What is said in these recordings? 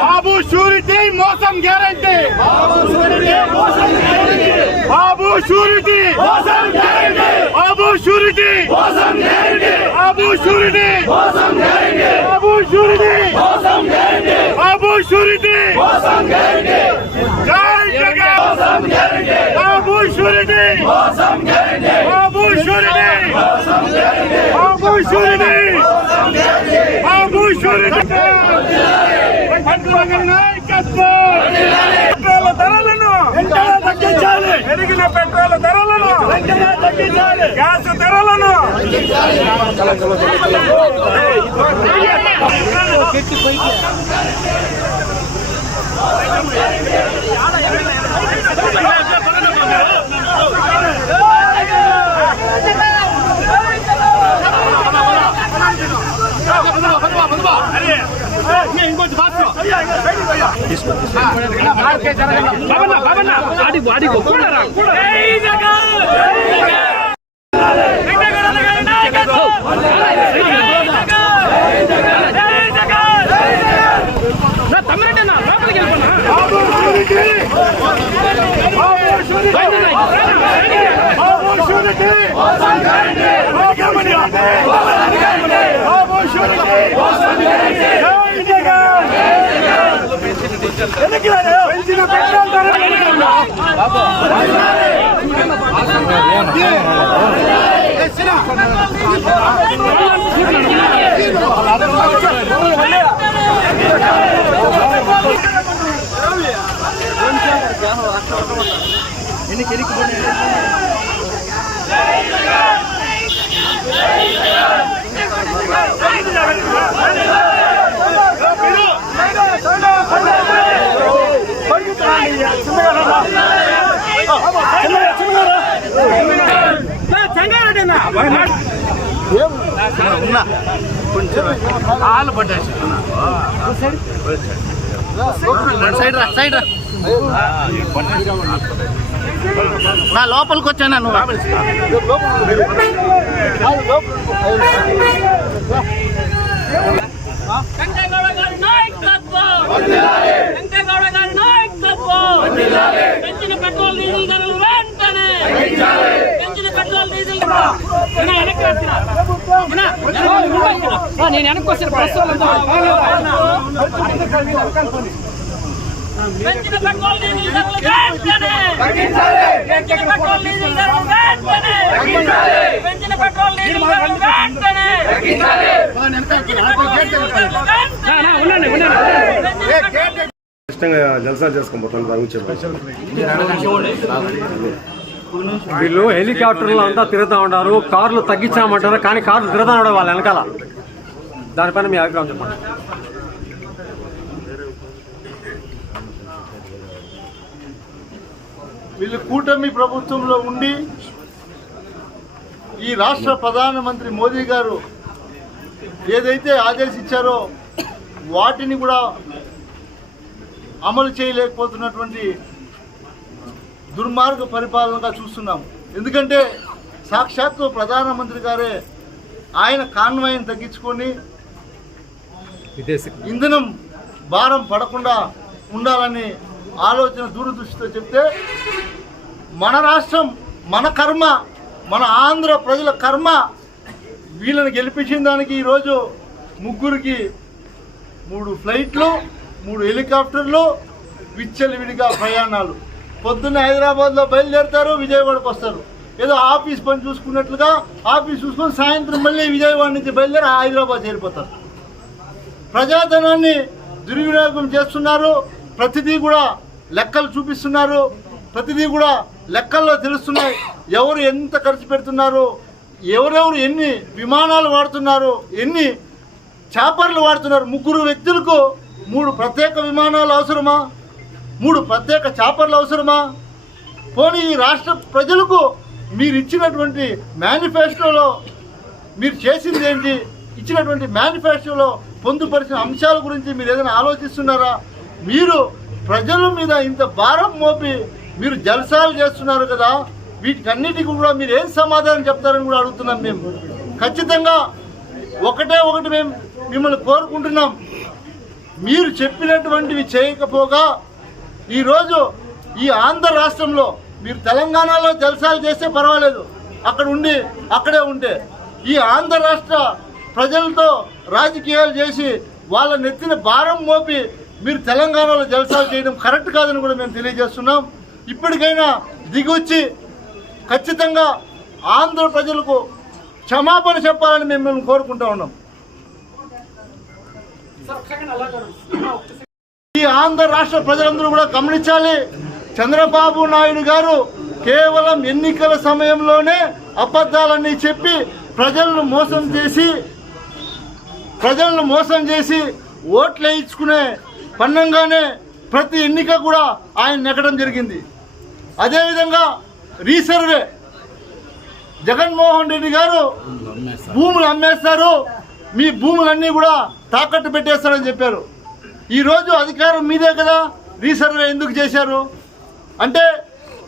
బాబు surety మోసం guarantee, బాబు surety, బాబు surety, బాబు surety, బాబు surety, బాబు surety, జై జగన్, బాబు surety, బాబు surety, బాబు surety, బాబు surety. Petrol ధరలను తగ్గించాలి, పెరిగిన పెట్రోల్ ధరలను తగ్గించాలి, గ్యాస్ ధరలను పెంచిన పెట్రోల్ కొంచెం ఆలు పడ్డాసి సైడ్ నా లోపలికి వచ్చాను నువ్వు పెంచిన పెట్రోల్ డీజిల్ ధరలు వెంటనే పెట్రోల్ డీజిల్ నేను వెనక్కి వచ్చాను బస్సు పెంచిన పెట్రోల్ డీజిల్ ధరలు వెంటనే పెంచిన పెట్రోల్ డీజిల్ ధరలు వెంటనే పెంచిన పెట్రోల్ డీజిల్ ధరలు వెంటనే ఇష్టంగా జలసాలు చేసుకొని వీళ్ళు హెలికాప్టర్లు అంతా తిరుగుతూ ఉంటారు, కార్లు తగ్గించామంటారు, కానీ కార్లు తిరుగుతూ ఉండవు వాళ్ళ వెనకాల. దానిపైన మీ అభిప్రాయం చెప్పండి. వీళ్ళు కూటమి ప్రభుత్వంలో ఉండి ఈ రాష్ట్ర ప్రధానమంత్రి మోదీ గారు ఏదైతే ఆదేశించారో వాటిని కూడా అమలు చేయలేకపోతున్నటువంటి దుర్మార్గ పరిపాలనగా చూస్తున్నాం. ఎందుకంటే సాక్షాత్తు ప్రధానమంత్రి గారే ఆయన కాన్వాయ్ని తగ్గించుకొని ఇంధనం భారం పడకుండా ఉండాలని ఆలోచన దూరదృష్టితో చెప్తే మన రాష్ట్రం, మన కర్మ, మన ఆంధ్ర ప్రజల కర్మ వీళ్ళని గెలిపించిన దానికి ఈరోజు ముగ్గురికి 3 ఫ్లైట్లు, 3 హెలికాప్టర్లు, విచ్చలవిడిగా ప్రయాణాలు. పొద్దున్న హైదరాబాద్లో బయలుదేరుతారు, విజయవాడకు వస్తారు. ఏదో ఆఫీస్ పని చూసుకున్నట్లుగా ఆఫీస్ చూసుకొని సాయంత్రం మళ్ళీ విజయవాడ నుంచి బయలుదేరి హైదరాబాద్ చేరిపోతారు. ప్రజాధనాన్ని దుర్వినియోగం చేస్తున్నారు. ప్రతిదీ కూడా లెక్కలు చూపిస్తున్నారు. ప్రతిదీ కూడా లెక్కల్లో తెలుస్తున్నాయి. ఎవరు ఎంత ఖర్చు పెడుతున్నారు, ఎవరెవరు ఎన్ని విమానాలు వాడుతున్నారు, ఎన్ని చాపర్లు వాడుతున్నారు. 3 వ్యక్తులకు 3 ప్రత్యేక విమానాలు అవసరమా? 3 ప్రత్యేక చాపర్లు అవసరమా? పోనీ ఈ రాష్ట్ర ప్రజలకు మీరు ఇచ్చినటువంటి మేనిఫెస్టోలో మీరు చేసింది ఏంటి? ఇచ్చినటువంటి మేనిఫెస్టోలో పొందుపరిచిన అంశాల గురించి మీరు ఏదైనా ఆలోచిస్తున్నారా? మీరు ప్రజల మీద ఇంత భారం మోపి మీరు జల్సాలు చేస్తున్నారు కదా, వీటికన్నిటికీ కూడా మీరు ఏం సమాధానం చెప్తారని కూడా అడుగుతున్నాం. మేము ఖచ్చితంగా ఒకటి మేము మిమ్మల్ని కోరుకుంటున్నాం. మీరు చెప్పినటువంటివి చేయకపోగా ఈరోజు ఈ ఆంధ్ర రాష్ట్రంలో మీరు తెలంగాణలో జల్సాలు చేస్తే పర్వాలేదు, అక్కడే ఉంటే ఈ ఆంధ్ర రాష్ట్ర ప్రజలతో రాజకీయాలు చేసి వాళ్ళ నెత్తిన భారం మోపి మీరు తెలంగాణలో జల్సాలు చేయడం కరెక్ట్ కాదని కూడా మేము తెలియజేస్తున్నాం. ఇప్పటికైనా దిగొచ్చి ఖచ్చితంగా ఆంధ్ర ప్రజలకు క్షమాపణ చెప్పాలని మేము కోరుకుంటా ఉన్నాం. ఈ ఆంధ్ర రాష్ట్ర ప్రజలందరూ కూడా గమనించాలి. చంద్రబాబు నాయుడు గారు కేవలం ఎన్నికల సమయంలోనే అబద్ధాలన్నీ చెప్పి ప్రజలను మోసం చేసి ఓట్లు వేయించుకునే పన్నంగానే ప్రతి ఎన్నిక కూడా ఆయన నెగ్గడం జరిగింది. అదేవిధంగా రీసర్వే జగన్మోహన్ రెడ్డి గారు భూములు అమ్మేస్తారు, మీ భూములన్నీ కూడా తాకట్టు పెట్టేస్తారని చెప్పారు. ఈరోజు అధికారం మీదే కదా, రీసర్వే ఎందుకు చేశారు? అంటే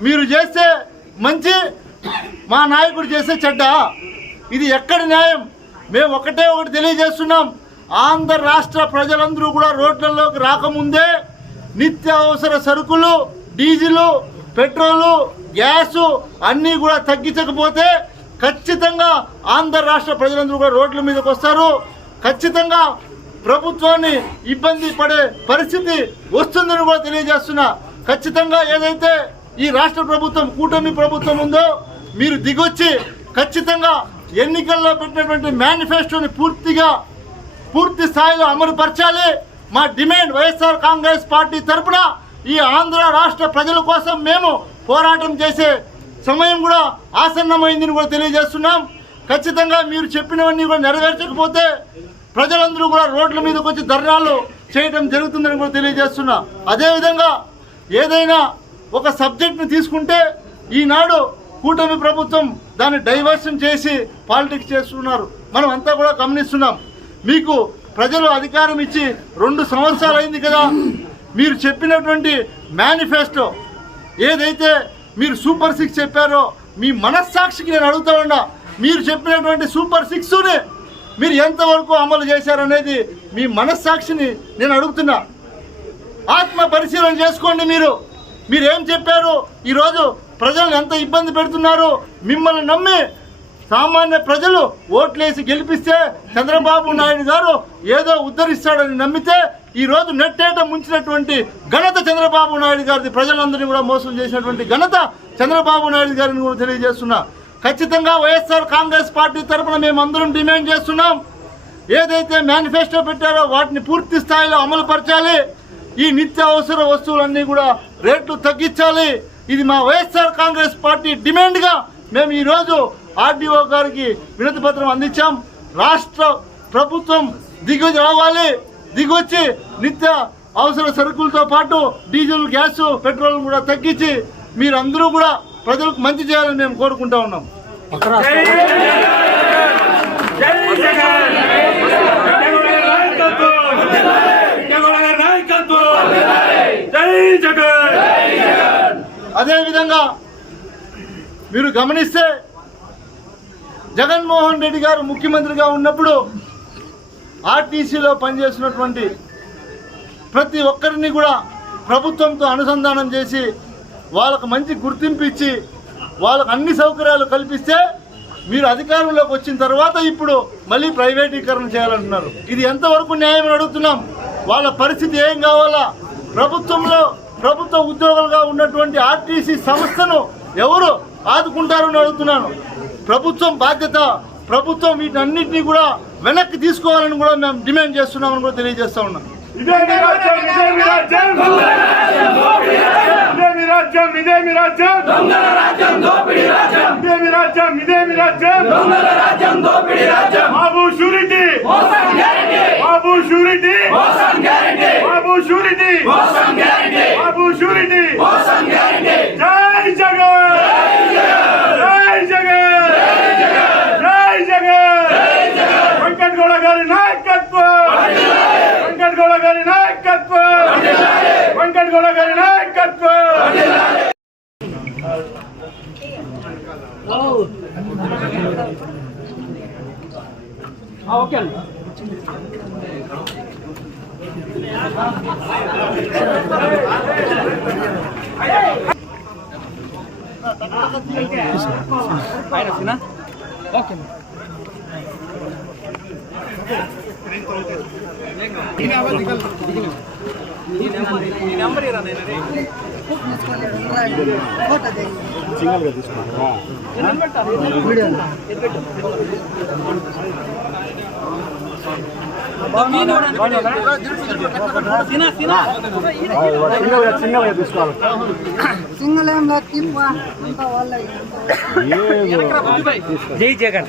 మీరు చేస్తే మంచి, మా నాయకుడు చేస్తే చెడ్డ. ఇది ఎక్కడి న్యాయం? మేము ఒకటి తెలియజేస్తున్నాం. ఆంధ్ర రాష్ట్ర ప్రజలందరూ కూడా రోడ్లలోకి రాకముందే నిత్యావసర సరుకులు, డీజిలు, పెట్రోలు, గ్యాసు అన్నీ కూడా తగ్గించకపోతే ఖచ్చితంగా ఆంధ్ర రాష్ట్ర ప్రజలందరూ కూడా రోడ్ల మీదకి వస్తారు. ఖచ్చితంగా ప్రభుత్వాన్ని ఇబ్బంది పడే పరిస్థితి వస్తుందని కూడా తెలియజేస్తున్నా. ఖచ్చితంగా ఏదైతే ఈ రాష్ట్ర ప్రభుత్వం, కూటమి ప్రభుత్వం ఉందో, మీరు దిగొచ్చి ఖచ్చితంగా ఎన్నికల్లో పెట్టినటువంటి మేనిఫెస్టోని పూర్తి స్థాయిలో అమలుపరచాలి. మా డిమాండ్ వైఎస్ఆర్ కాంగ్రెస్ పార్టీ తరఫున ఈ ఆంధ్ర రాష్ట్ర ప్రజల కోసం మేము పోరాటం చేసే సమయం కూడా ఆసన్నమైందని కూడా తెలియజేస్తున్నాం. ఖచ్చితంగా మీరు చెప్పినవన్నీ కూడా నెరవేర్చకపోతే ప్రజలందరూ కూడా రోడ్ల మీదకి వచ్చి ధర్నాలు చేయడం జరుగుతుందని కూడా తెలియజేస్తున్నా. అదేవిధంగా ఏదైనా ఒక సబ్జెక్ట్ని తీసుకుంటే ఈనాడు కూటమి ప్రభుత్వం దాన్ని డైవర్షన్ చేసి పాలిటిక్స్ చేస్తున్నారు. మనం అంతా కూడా గమనిస్తున్నాం. మీకు ప్రజలు అధికారం ఇచ్చి 2 సంవత్సరాలు అయింది కదా, మీరు చెప్పినటువంటి మేనిఫెస్టో ఏదైతే మీరు సూపర్ 6 చెప్పారో, మీ మనస్సాక్షికి నేను అడుగుతా ఉన్నా, మీరు చెప్పినటువంటి సూపర్ 6ని మీరు ఎంతవరకు అమలు చేశారనేది మీ మనస్సాక్షిని నేను అడుగుతున్నా. ఆత్మ పరిశీలన చేసుకోండి. మీరు ఏం చెప్పారు? ఈరోజు ప్రజలను ఎంత ఇబ్బంది పెడుతున్నారు? మిమ్మల్ని నమ్మి సామాన్య ప్రజలు ఓట్లేసి గెలిపిస్తే చంద్రబాబు నాయుడు గారు ఏదో ఉద్ధరిస్తాడని నమ్మితే ఈరోజు నెట్టేట ముంచినటువంటి ఘనత చంద్రబాబు నాయుడు గారిది. ప్రజలందరినీ కూడా మోసం చేసినటువంటి ఘనత చంద్రబాబు నాయుడు గారిని కూడా తెలియజేస్తున్నా. ఖచ్చితంగా వైఎస్ఆర్ కాంగ్రెస్ పార్టీ తరఫున మేమందరం డిమాండ్ చేస్తున్నాం. ఏదైతే మేనిఫెస్టో పెట్టారో వాటిని పూర్తి స్థాయిలో అమలుపరచాలి. ఈ నిత్యావసర వస్తువులన్నీ కూడా రేట్లు తగ్గించాలి. ఇది మా వైఎస్ఆర్ కాంగ్రెస్ పార్టీ డిమాండ్గా మేము ఈరోజు ఆర్డీఓ గారికి వినతి పత్రం అందించాం. రాష్ట్ర ప్రభుత్వం దిగొచ్చి నిత్య అవసర సరుకులతో పాటు డీజిల్, గ్యాస్, పెట్రోల్ కూడా తగ్గించి మీరందరూ కూడా ప్రజలకు మంచి చేయాలని మేము కోరుకుంటా ఉన్నాం. అదేవిధంగా మీరు గమనిస్తే జగన్మోహన్ రెడ్డి గారు ముఖ్యమంత్రిగా ఉన్నప్పుడు ఆర్టీసీలో పనిచేసినటువంటి ప్రతి ఒక్కరిని కూడా ప్రభుత్వంతో అనుసంధానం చేసి వాళ్ళకు మంచి గుర్తింపు ఇచ్చి వాళ్ళకు అన్ని సౌకర్యాలు కల్పిస్తే మీరు అధికారంలోకి వచ్చిన తర్వాత ఇప్పుడు మళ్ళీ ప్రైవేటీకరణ చేయాలంటున్నారు. ఇది ఎంతవరకు న్యాయం అడుగుతున్నాం. వాళ్ళ పరిస్థితి ఏం కావాలా? ప్రభుత్వ ఉద్యోగులుగా ఉన్నటువంటి ఆర్టీసీ సంస్థను ఎవరు ఆదుకుంటారని అడుగుతున్నాను. ప్రభుత్వం బాధ్యత, ప్రభుత్వం వీటన్నిటినీ కూడా వెనక్కి తీసుకోవాలని కూడా మేము డిమాండ్ చేస్తున్నామని కూడా తెలియజేస్తా ఉన్నాం. వెంకటగౌడ గారి నాయకత్వం, వెంకటగౌడ గారి నాయకత్వం, వెంకటగౌడ గారి నాయకత్వం. ఓకే అండి. ఓకే జై జగన్.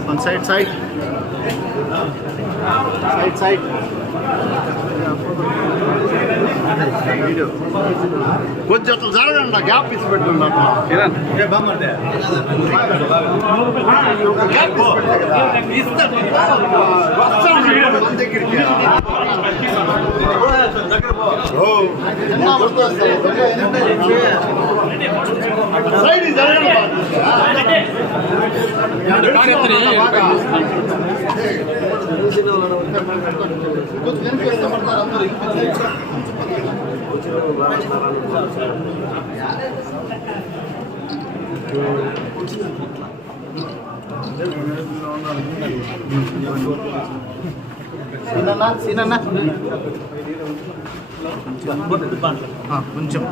One side. కొంచెం జరగండి, గ్యాప్ ఇచ్చి పెట్టుకున్నా కొంచెం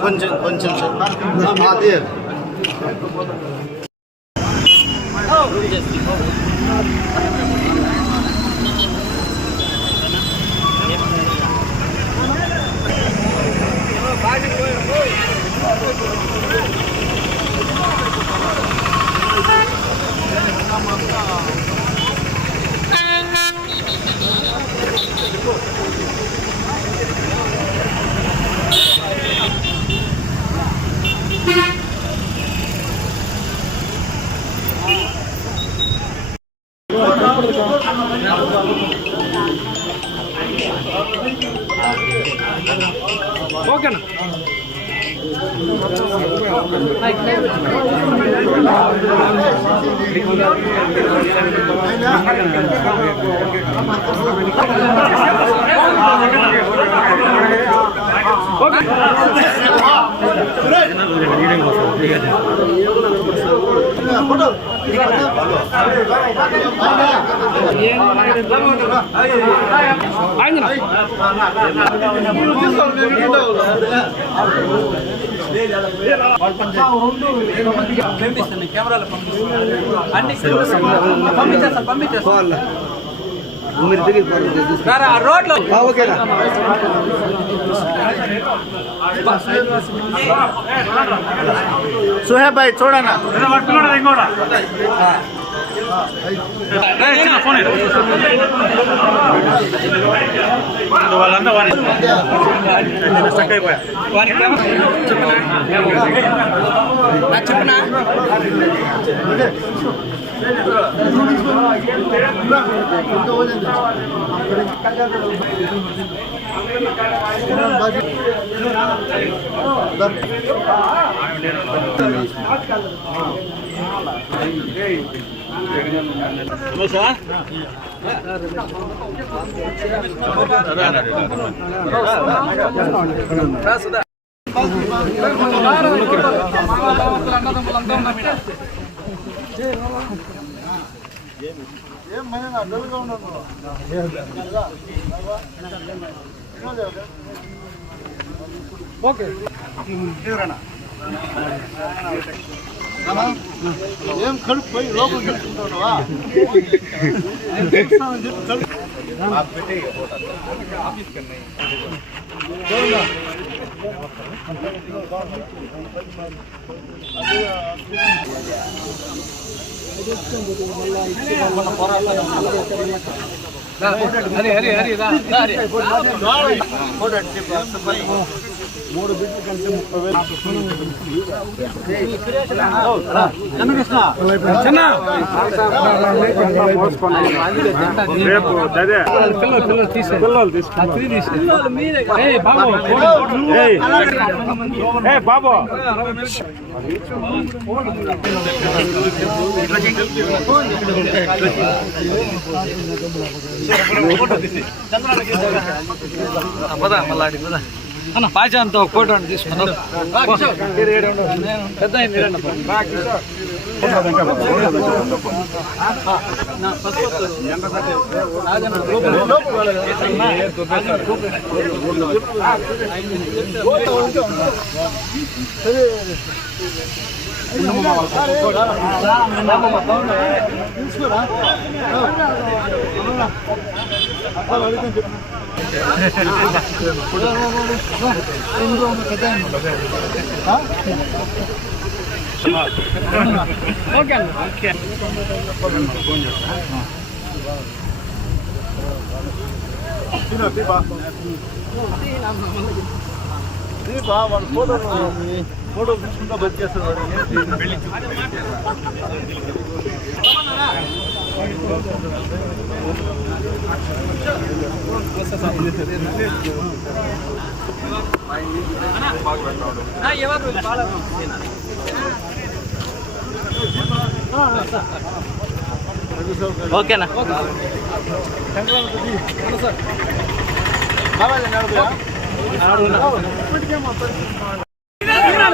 కొంచెం కొంచెం ఓకేనా రోడ్లో సుహేబ్ భాయ్ చూడనా వాళ్ళంతా స్టక్ అయిపోయా చెప్పనా ఏమైనా అడ్డలుగా ఉండదు ఓకే ఏం కడుపు పోయి లోపల తీసుకుంటావా మూడు బిడ్డలు కంటే 30,000 బాబు అన్న పాచాంతో ఫోటో తీసుకున్నాం పెద్ద ఫోటో తీసుకుంటా బతికేస్తారు ఓకేనా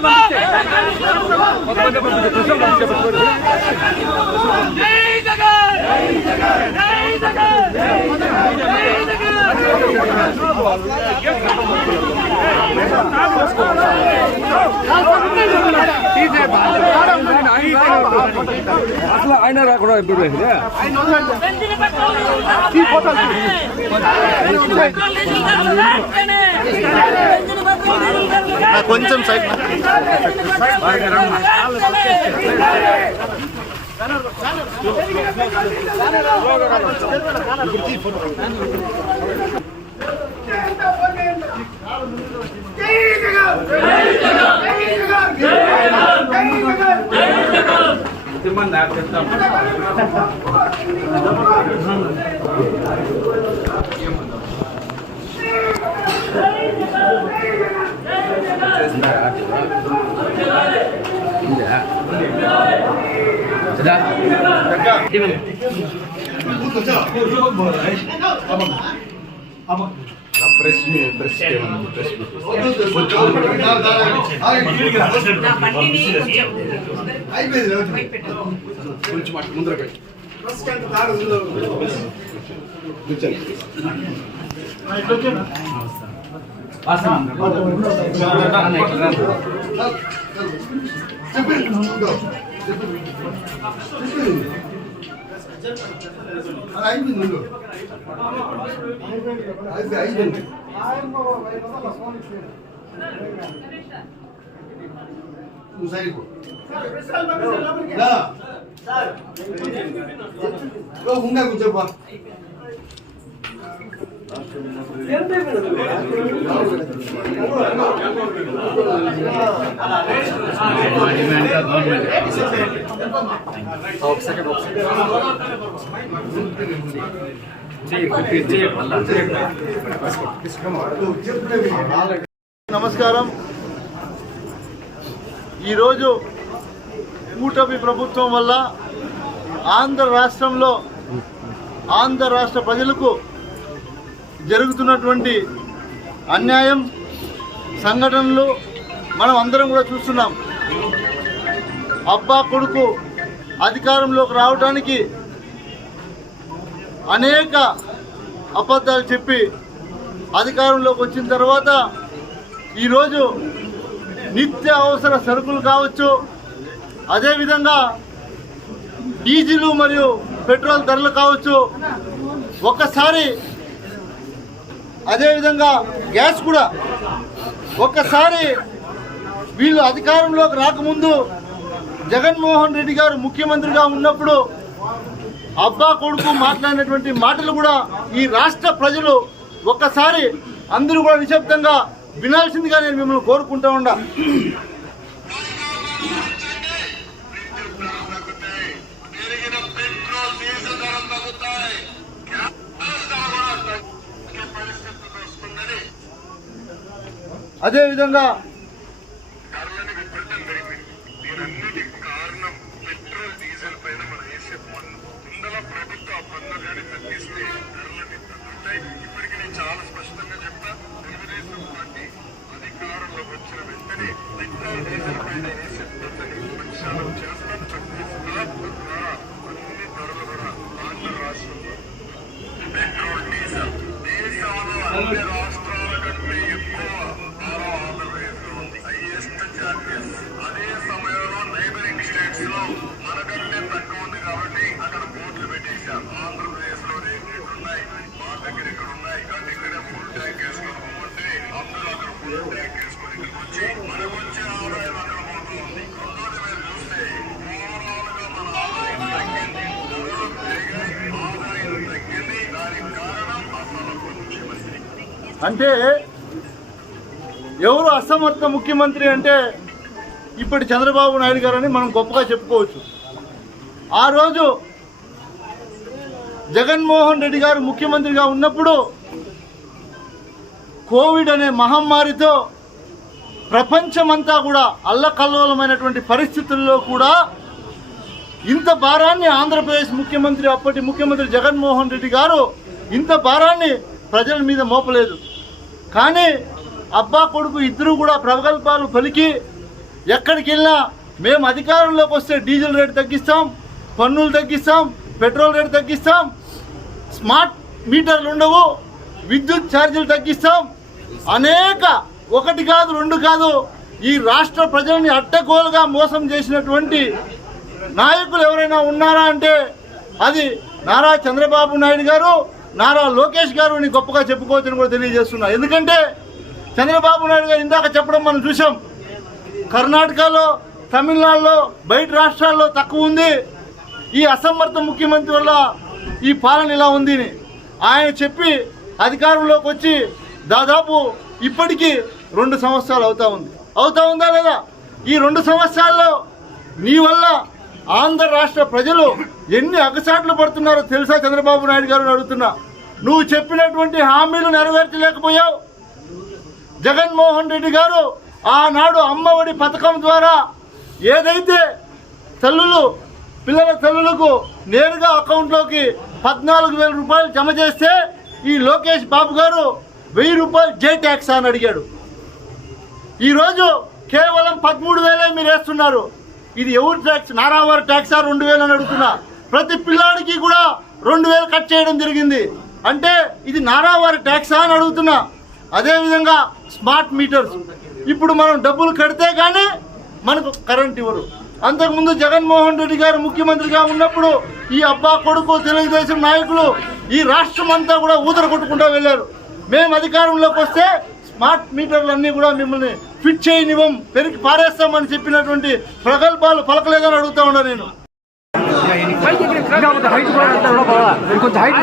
బాగా అసలు ఆయన రాకుండా ఇప్పుడు కొంచెం సైడ్ కూర్చోపా నమస్కారం. ఈరోజు కూటమి ప్రభుత్వం వల్ల ఆంధ్ర రాష్ట్రంలో ఆంధ్ర రాష్ట్ర ప్రజలకు జరుగుతున్నటువంటి అన్యాయం సంఘటనలు మనం అందరం కూడా చూస్తున్నాం. అబ్బా కొడుకు అధికారంలోకి రావడానికి అనేక అబద్ధాలు చెప్పి అధికారంలోకి వచ్చిన తర్వాత ఈరోజు నిత్య అవసర సరుకులు కావచ్చు, అదేవిధంగా డీజిల్ మరియు పెట్రోల్ ధరలు కావచ్చు, ఒక్కసారి అదేవిధంగా గ్యాస్ కూడా ఒక్కసారి వీళ్ళు అధికారంలోకి రాకముందు జగన్మోహన్ రెడ్డి గారు ముఖ్యమంత్రిగా ఉన్నప్పుడు అబ్బా కొడుకు మాట్లాడినటువంటి మాటలు కూడా ఈ రాష్ట్ర ప్రజలు ఒక్కసారి అందరూ కూడా నిశ్శబ్దంగా వినాల్సిందిగా నేను మిమ్మల్ని కోరుకుంటా ఉన్నా. అదేవిధంగా చాలా స్పష్టంగా చెప్పా, తెలుగుదేశం పార్టీ అధికారంలోకి వచ్చిన వెంటనే పెట్రోల్ డీజిల్ పైన వేసే ప్రక్షాళన చేస్తాం, తగ్గిస్తా. తద్వారా అన్ని ధరలు కూడా ఆంధ్ర రాష్ట్రంలో పెట్రోల్ డీజిల్ దేశంలో అన్ని రాష్ట్రాల కంటే ఎక్కువ ధర ఆంధ్రప్రదేశ్ లో ఉంది, హైయెస్ట్ చార్జెస్. అదే సమయంలో నైబరింగ్ స్టేట్స్ లో మనకంటే తక్కువ ఉంది కాబట్టి అక్కడ బోర్డులు పెట్టేశారు. ఆంధ్రప్రదేశ్ లో రేట్లు ఉన్నాయి, మా దగ్గర ఇక్కడ ఉన్నాయి, కానీ ఇక్కడ ఫుల్ ట్యాంక్ వేసుకొని పోతే అందరూ అక్కడ ఫుల్ ట్యాంక్ వేసుకొని ఇక్కడికి వచ్చి మనకు వచ్చే ఆదాయం అక్కడ పోతుంది. రెండోది మీరు చూస్తే ఓవరాల్ గా మన ఆదాయం తగ్గింది, ధరలు పెరిగాయి, ఆదాయం తగ్గింది. దానికి కారణం అసమర్థ ముఖ్యమంత్రి. అంటే ఎవరు అసమర్థ ముఖ్యమంత్రి అంటే ఇప్పటి చంద్రబాబు నాయుడు గారని మనం గొప్పగా చెప్పుకోవచ్చు. ఆ రోజు జగన్మోహన్ రెడ్డి గారు ముఖ్యమంత్రిగా ఉన్నప్పుడు కోవిడ్ అనే మహమ్మారితో ప్రపంచమంతా కూడా అల్లకల్లోలమైనటువంటి పరిస్థితుల్లో కూడా ఇంత భారాన్ని ఆంధ్రప్రదేశ్ ముఖ్యమంత్రి, అప్పటి ముఖ్యమంత్రి జగన్మోహన్ రెడ్డి గారు ఇంత భారాన్ని ప్రజల మీద మోపలేదు. కానీ అబ్బా కొడుకు ఇద్దరు కూడా ప్రగల్భాలు పలికి ఎక్కడికి వెళ్ళినా మేము అధికారంలోకి వస్తే డీజిల్ రేటు తగ్గిస్తాం, పన్నులు తగ్గిస్తాం, పెట్రోల్ రేటు తగ్గిస్తాం, స్మార్ట్ మీటర్లు ఉండవు, విద్యుత్ ఛార్జీలు తగ్గిస్తాం, అనేక ఒకటి కాదు రెండు కాదు ఈ రాష్ట్ర ప్రజల్ని అడ్డగోలుగా మోసం చేసినటువంటి నాయకులు ఎవరైనా ఉన్నారా అంటే అది నారా చంద్రబాబు నాయుడు గారు, నారా లోకేష్ గారు అని గొప్పగా చెప్పుకోవచ్చని కూడా తెలియజేస్తున్నా. ఎందుకంటే చంద్రబాబు నాయుడు గారు ఇందాక చెప్పడం మనం చూసాం, కర్ణాటకలో, తమిళనాడులో, బయట రాష్ట్రాల్లో తక్కువ ఉంది, ఈ అసమర్థ ముఖ్యమంత్రి వల్ల ఈ పాలన ఇలా ఉంది అని ఆయన చెప్పి అధికారంలోకి వచ్చి దాదాపు ఇప్పటికీ 2 సంవత్సరాలు అవుతా ఉందా లేదా? ఈ 2 సంవత్సరాల్లో నీ వల్ల ఆంధ్ర రాష్ట్ర ప్రజలు ఎన్ని అగసాట్లు పడుతున్నారో తెలుసా చంద్రబాబు నాయుడు గారు అడుగుతున్నా. నువ్వు చెప్పినటువంటి హామీలు నెరవేర్చలేకపోయావు. జగన్మోహన్ రెడ్డి గారు ఆనాడు అమ్మఒడి పథకం ద్వారా ఏదైతే పిల్లల తల్లులకు నేరుగా అకౌంట్లోకి 14,000 రూపాయలు జమ చేస్తే ఈ లోకేష్ బాబు గారు 1000 రూపాయలు జే ట్యాక్స్ అని అడిగాడు. ఈరోజు కేవలం 13,000 మీరు వేస్తున్నారు. ఇది ఎవరు ట్యాక్స్? నారావారి ట్యాక్సా 2,000 అని అడుగుతున్నా. ప్రతి పిల్లాడికి కూడా 2,000 కట్ చేయడం జరిగింది. అంటే ఇది నారావారి ట్యాక్సా అని అడుగుతున్నా. అదేవిధంగా స్మార్ట్ మీటర్స్, ఇప్పుడు మనం డబ్బులు కడితే కానీ మనకు కరెంట్ ఇవ్వరు. అంతకుముందు జగన్మోహన్ రెడ్డి గారు ముఖ్యమంత్రిగా ఉన్నప్పుడు ఈ అబ్బా కొడుకు తెలుగుదేశం నాయకులు ఈ రాష్ట్రం అంతా కూడా ఊదర కొట్టుకుంటూ వెళ్ళారు. మేము అధికారంలోకి వస్తే స్మార్ట్ మీటర్లన్నీ కూడా మిమ్మల్ని ఫిట్ చేయనివ్వం, పెరిగి పారేస్తామని చెప్పినటువంటి ప్రగల్భాలు పలకలేదని అడుగుతా ఉన్నా నేను. కొంచెం హైట్